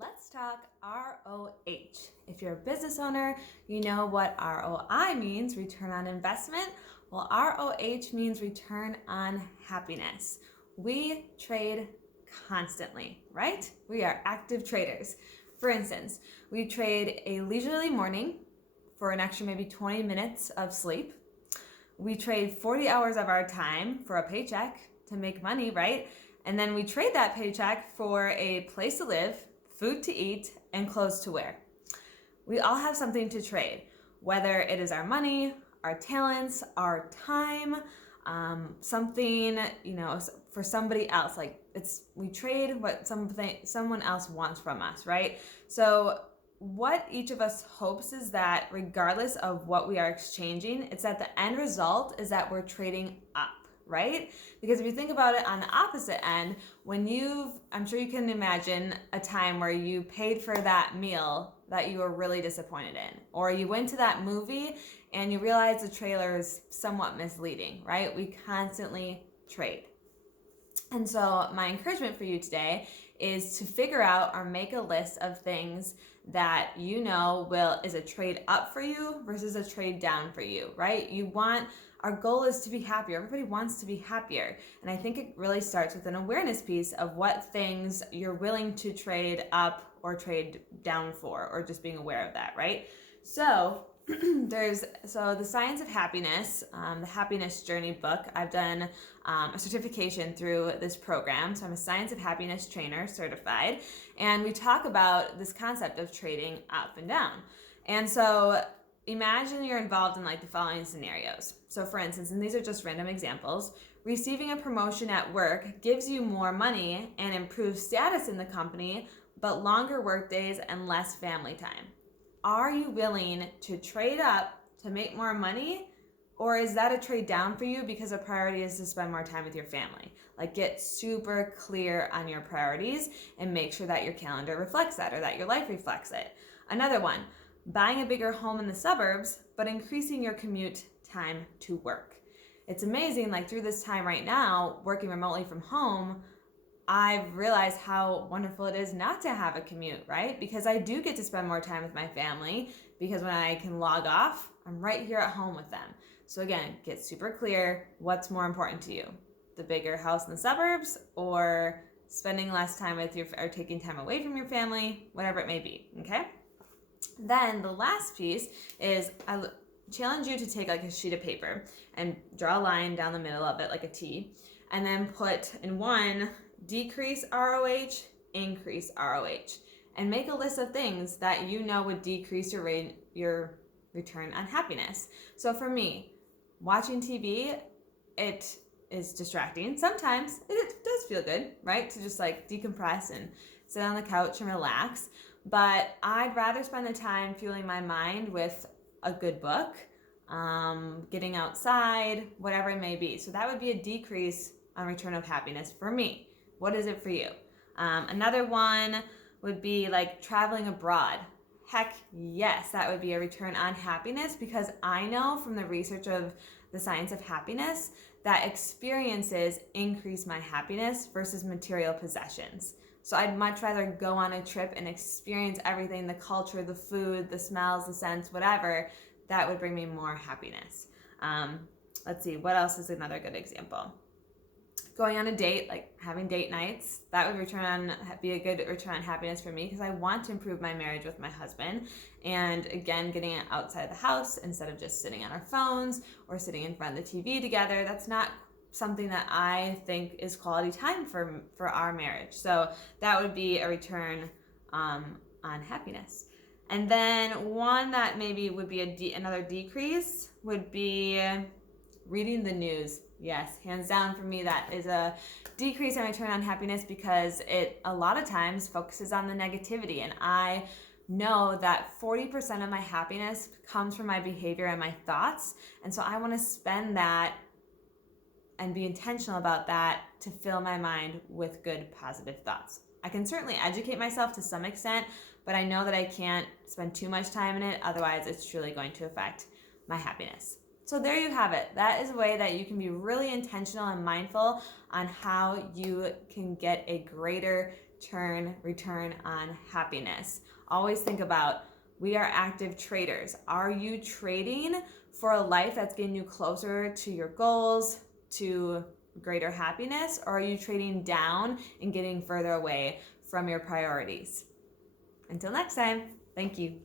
Let's talk ROH. If you're a business owner, you know what ROI means, return on investment. Well, ROH means return on happiness. We trade constantly, right? We are active traders. For instance, we trade a leisurely morning for an extra maybe 20 minutes of sleep. We trade 40 hours of our time for a paycheck to make money, right? And then we trade that paycheck for a place to live, food to eat, and clothes to wear. We all have something to trade, whether it is our money, our talents, our time, something, for somebody else. Like we trade what someone else wants from us, right? So what each of us hopes is that regardless of what we are exchanging, it's that the end result is that we're trading up, right? Because if you think about it on the opposite end, I'm sure you can imagine a time where you paid for that meal that you were really disappointed in, or you went to that movie and you realize the trailer is somewhat misleading, right? We constantly trade. And so my encouragement for you today is to figure out or make a list of things that is a trade up for you versus a trade down for you, right? Our goal is to be happier. Everybody wants to be happier. And I think it really starts with an awareness piece of what things you're willing to trade up or trade down for, or just being aware of that, right? So the Science of Happiness, the Happiness Journey book. I've done a certification through this program. So I'm a Science of Happiness trainer certified. And we talk about this concept of trading up and down. And so imagine you're involved in the following scenarios. So for instance, and these are just random examples, receiving a promotion at work gives you more money and improves status in the company, but longer work days and less family time. Are you willing to trade up to make more money? Or is that a trade down for you because the priority is to spend more time with your family? Get super clear on your priorities and make sure that your calendar reflects that, or that your life reflects it. Another one, buying a bigger home in the suburbs, but increasing your commute time to work. It's amazing, through this time right now, working remotely from home, I've realized how wonderful it is not to have a commute, right? Because I do get to spend more time with my family, because when I can log off, I'm right here at home with them. So again, get super clear, what's more important to you? The bigger house in the suburbs, or spending less time or taking time away from your family, whatever it may be, okay? Then the last piece is I challenge you to take a sheet of paper and draw a line down the middle of it like a T, and then put in one, decrease ROH, increase ROH, and make a list of things that would decrease your return on happiness. So for me, watching TV, it is distracting. Sometimes it does feel good, right? To just decompress and sit on the couch and relax. But I'd rather spend the time fueling my mind with a good book, getting outside, whatever it may be. So that would be a decrease on return of happiness for me. What is it for you? Another one would be traveling abroad. Heck yes, that would be a return on happiness, because I know from the research of the Science of Happiness that experiences increase my happiness versus material possessions. So I'd much rather go on a trip and experience everything, the culture, the food, the smells, the scents, whatever, that would bring me more happiness. Let's see, what else is another good example? Going on a date, having date nights, that would be a good return on happiness for me, because I want to improve my marriage with my husband. And again, getting it outside the house instead of just sitting on our phones or sitting in front of the TV together, that's not something that I think is quality time for our marriage. So that would be a return on happiness. And then one that maybe would be another decrease would be reading the news. Yes, hands down for me, that is a decrease in return on happiness, because it a lot of times focuses on the negativity. And I know that 40% of my happiness comes from my behavior and my thoughts. And so I want to spend that and be intentional about that to fill my mind with good, positive thoughts. I can certainly educate myself to some extent, but I know that I can't spend too much time in it. Otherwise, it's truly going to affect my happiness. So there you have it. That is a way that you can be really intentional and mindful on how you can get a greater return on happiness. Always think about, we are active traders. Are you trading for a life that's getting you closer to your goals, to greater happiness, or are you trading down and getting further away from your priorities? Until next time, thank you.